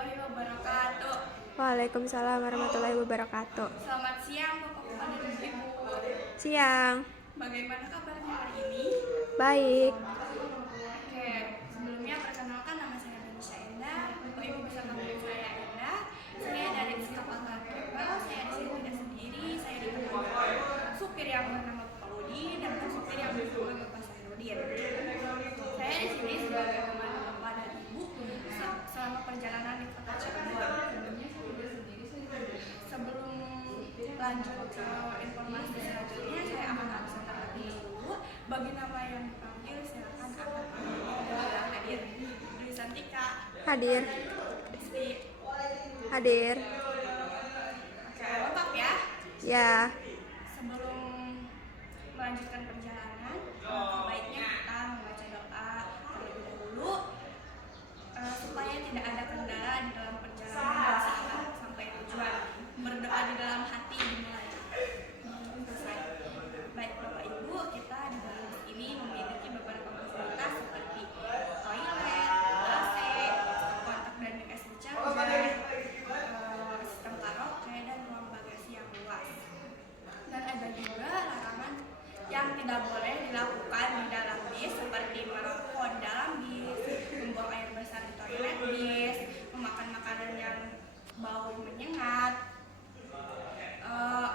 warahmatullahi wabarakatuh. Waalaikumsalam warahmatullahi wabarakatuh. Selamat siang Bapak dan Ibu. Siang. Bagaimana kabarnya hari ini? Baik. Oke, sebelumnya perkenalkan nama saya Benisha Endah. Bapak Ibu bisa panggil saya Endah. Saya dari Kapal Kapal. Saya di sini tidak sendiri. Saya ditemani supir yang bernama Pak Udi dan supir yang bernama Bapak Sairudin. Saya di sini sebagai pemandu Bapak dan Ibu selama perjalanan di Kota Cirebon. Sebelum lanjut ke informasi selanjutnya, saya akan absen terlebih dahulu. Bagi nama yang dipanggil, silakan angkat hadir. Dwi Santika. Hadir. Rizky. Hadir. Oke, lengkap ya. Ya. Sebelum melanjutkan perjalanan, baiknya kita membaca doa terlebih dahulu supaya tidak ada kendala di dalam perjalanan sampai tujuan. Berdoa di dalam hati dimulai. Selesai. Baik Bapak Ibu, kita di dalam bus ini memiliki beberapa fasilitas seperti toilet, AC, kontak dan USB charger, sistem karaoke dan ruang bagasi yang luas. Dan ada juga larangan yang tidak boleh dilakukan di dalam bis seperti merokok di dalam bis, membuang air besar di toilet bis, memakan makanan yang bau menyengat,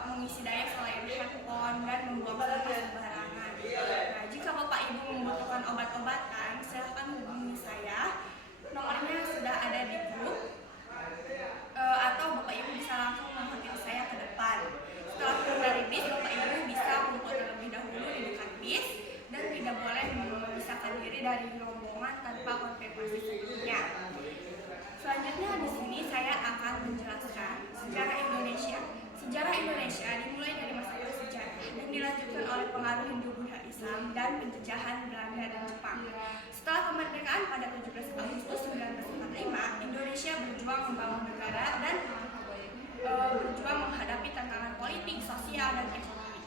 mengisi daya selain handphone, dan membuang sampah sembarangan. Nah, jika Bapak Ibu membutuhkan obat-obatan, silahkan hubungi saya. Nomornya sudah ada di grup, atau Bapak Ibu bisa langsung menghubungi saya ke depan. Setelah turun dari bis, Bapak Ibu bisa kumpul terlebih dahulu di dekat bis dan tidak boleh memisahkan diri dari rombongan tanpa konfirmasi sebelumnya. Selanjutnya di sini saya akan menjelaskan sejarah Indonesia. Sejarah Indonesia dimulai dari masa prasejarah dan dilanjutkan oleh pengaruh Hindu, Buddha, Islam dan penjajahan Belanda dan Jepang. Setelah kemerdekaan pada 17 Agustus 1945, Indonesia berjuang membangun negara dan berjuang menghadapi tantangan politik, sosial, dan ekonomi.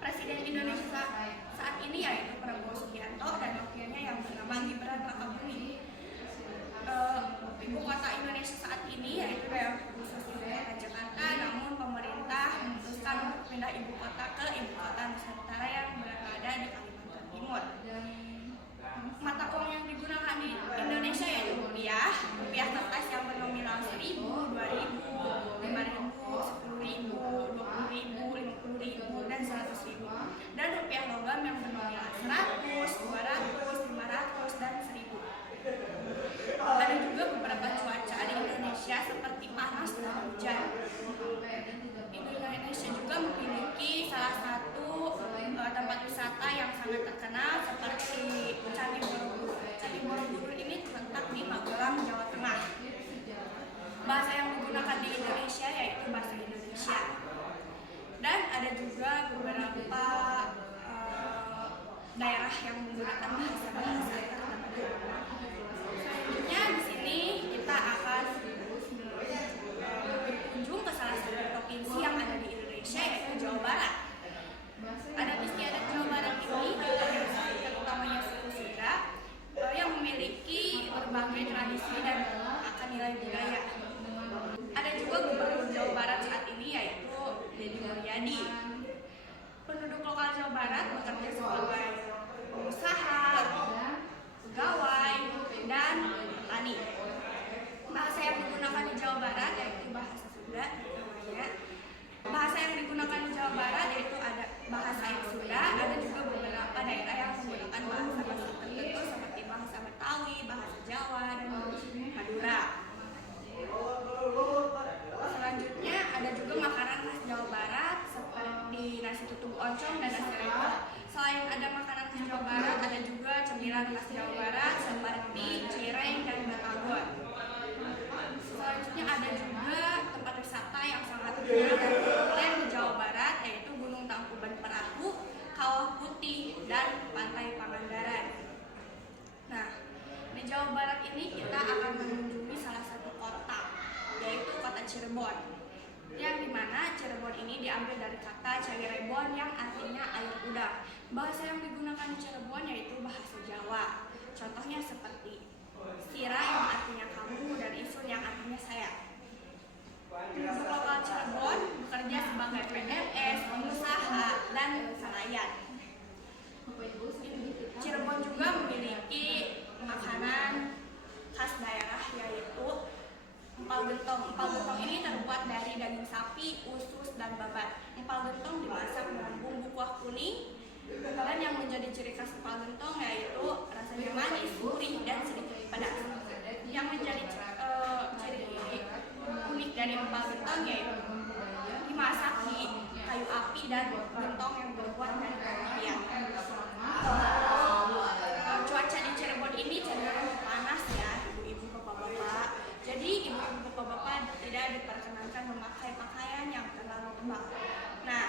Presiden Indonesia saat ini yaitu Prabowo Subianto dan wakilnya yang bernama Gibran Rakabuming. Ibu kota Indonesia saat ini yaitu daerah khusus Jakarta, namun pemerintah memutuskan untuk pindah ibu kota ke ibu kota Nusantara yang berada di Kalimantan Timur. Mata uang yang digunakan di Indonesia yaitu rupiah kertas yang bernominal 1.000, 2.000, 5.000, 10.000, 20.000, 50.000, dan 100.000, dan rupiah logam yang bernominal 100, 200, 500, dan 1.000. Ada juga beberapa cuaca di Indonesia seperti panas dan hujan. Indonesia juga memiliki salah satu tempat wisata yang sangat terkenal seperti Candi Borobudur. Candi Borobudur ini terletak di Magelang, Jawa Tengah. Bahasa yang digunakan di Indonesia yaitu bahasa Indonesia. Dan ada juga beberapa daerah yang menggunakan bahasa-bahasa tertentu. Selanjutnya di sini kita akan berkunjung ke salah satu provinsi yang ada di Indonesia yaitu Jawa Barat. Adat istiadat Jawa Barat ini yang utamanya suku Sunda yang memiliki berbagai tradisi dan akan nilai budaya. Ada juga Gubernur Jawa Barat saat ini yaitu Deddy Mulyadi. Penduduk lokal Jawa Barat bekerja sebagai pengusaha, pegawai, dan petani. Bahasa yang digunakan di Jawa Barat yaitu bahasa Sunda namanya. Bahasa yang digunakan di Jawa Barat yaitu ada bahasa yang Sunda, ada juga beberapa daerah yang menggunakan bahasa-bahasa tertentu seperti bahasa Betawi, bahasa Jawa, dan Madura. Selanjutnya ada juga makanan khas Jawa Barat seperti nasi tutuk oncom dan nasi lengkap. Selain ada makanan khas Jawa Barat, ada juga cemilan khas Jawa Barat seperti cireng dan batagor. Selanjutnya ada juga tempat wisata yang sangat terkenal dan populer di Jawa Barat yaitu Gunung Tangkuban Perahu, Kawah Putih, dan Pantai Pangandaran. Nah, di Jawa Barat ini kita akan mengunjungi salah satu kota yaitu kota Cirebon. Yang dimana Cirebon ini diambil dari kata Cirebon yang artinya air udang. Bahasa yang digunakan di Cirebon yaitu bahasa Jawa. Contohnya seperti sira yang artinya kamu dan isun yang artinya nasi, usus, dan babat. Empal gentong dimasak dengan bumbu kuah kuning, dan yang menjadi ciri khas empal gentong yaitu rasanya manis, gurih, dan sedikit pedas. Yang menjadi ciri unik dari empal gentong yaitu dimasak di kayu api dan gentong yang terbuat dari kayu. Cuaca di Cirebon ini cenderung panas ya, ibu-ibu, bapak-bapak. Jadi ibu-ibu, bapak-bapak tidak diperkenankan memakai pakaian yang terlalu tebal. Nah,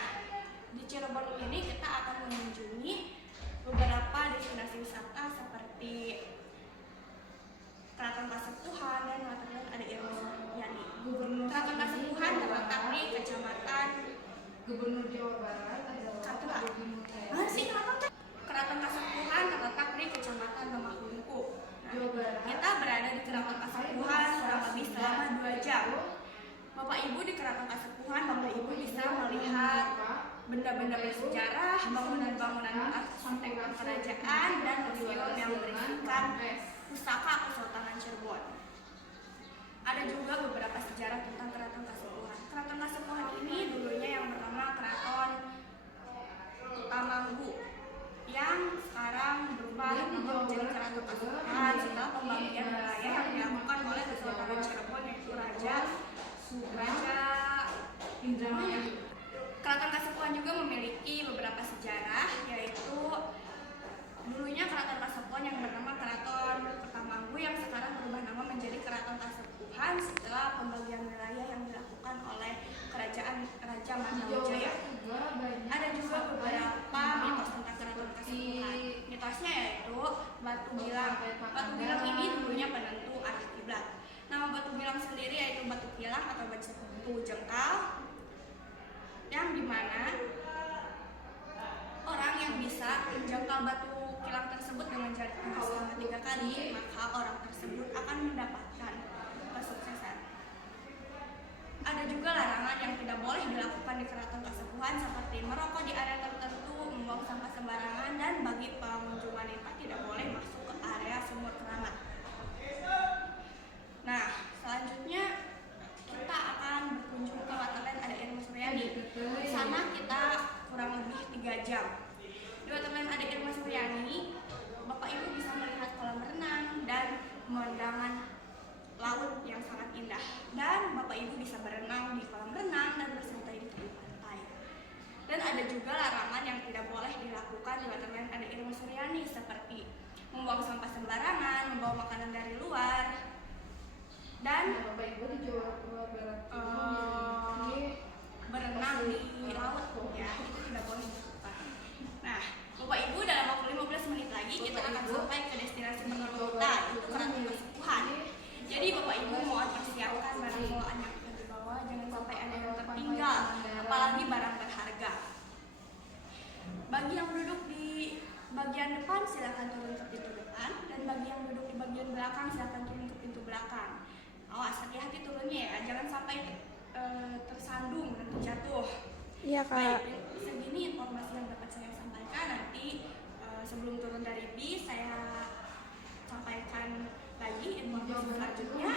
di Cirebon ini kita akan mengunjungi beberapa destinasi wisata seperti Keraton Kasepuhan dan Keraton Ade Irma Suryani. Keraton Kasepuhan terletak di Kecamatan Gubernur Jawa Barat adalah Keraton Kasepuhan terletak di Kecamatan Lemahungku. Kita berada di Keraton Kasepuhan kurang lebih selama 2 jam. Bapak Ibu di Keraton Kasepuhan, Bapak Ibu bisa melihat benda-benda bersejarah, bangunan-bangunan arsitektur kerajaan, dan museum yang berisikan pusaka Kesultanan Cirebon. Ada juga beberapa sejarah tentang Keraton Kasepuhan. Keraton Kasepuhan ini dulunya yang bernama Keraton Utamanggu, yang sekarang berubah nama menjadi Keraton Kasepuhan setelah pembagian wilayah yang dilakukan oleh Kesultanan Cirebon yaitu Raja Indramayu. Keraton Kasepuhan juga memiliki beberapa sejarah, yaitu dulunya Keraton Kasepuhan yang bernama Keraton Utamanggu yang sekarang berubah nama menjadi Keraton Kasepuhan setelah pembagian wilayah yang dilakukan oleh Kerajaan Raja Mandawijaya. Ada juga beberapa mitos tentang Keraton Kasepuhan. Mitosnya yaitu Batu Bilang. Batu Bilang ini dulunya penentu arah kiblat. Nama Batu Bilang sendiri yaitu Batu Kilang atau Batu Jengkal, yang dimana orang yang bisa menjangkau batu kilang tersebut dengan jarak selama 3 kali, maka orang tersebut akan mendapatkan kesuksesan. Ada juga larangan yang tidak boleh dilakukan di Keraton Kasepuhan seperti merokok di area tertentu, membuang sampah sembarangan, dan bagi pengunjung wanita tidak boleh masuk ke area sumur keramat. Nah, selanjutnya kita akan berkunjung ke Waterland Ade Irma Suryani. Di sana kita kurang lebih 3 jam. Di Waterland Ade Irma Suryani, Bapak Ibu bisa melihat kolam renang dan pemandangan laut yang sangat indah. Dan Bapak Ibu bisa berenang di kolam renang dan bersantai di tepi pantai. Dan ada juga larangan yang tidak boleh dilakukan di Waterland Ade Irma Suryani seperti membuang sampah sembarangan, membawa makanan dari luar, dan Bapak Ibu di Jawa Barat berenang di laut ya, itu tidak boleh dilakukan. Nah, Bapak Ibu, dalam waktu 15 menit lagi kita akan sampai ke destinasi pertama kita, yaitu Keraton Kasepuhan. Jadi Bapak Ibu mohon persiapkan barang bawaan yang akan dibawa, jangan sampai ada yang tertinggal, apalagi barang berharga. Bagi yang duduk di bagian depan silakan turun ke pintu depan, dan bagi yang duduk di bagian belakang silakan turun ke pintu belakang. Awas, hati-hati turunnya ya, jangan sampai tersandung dan terjatuh. Iya, Kak. Baik, segini informasi yang dapat saya sampaikan. Nanti sebelum turun dari bis saya sampaikan lagi informasi selanjutnya.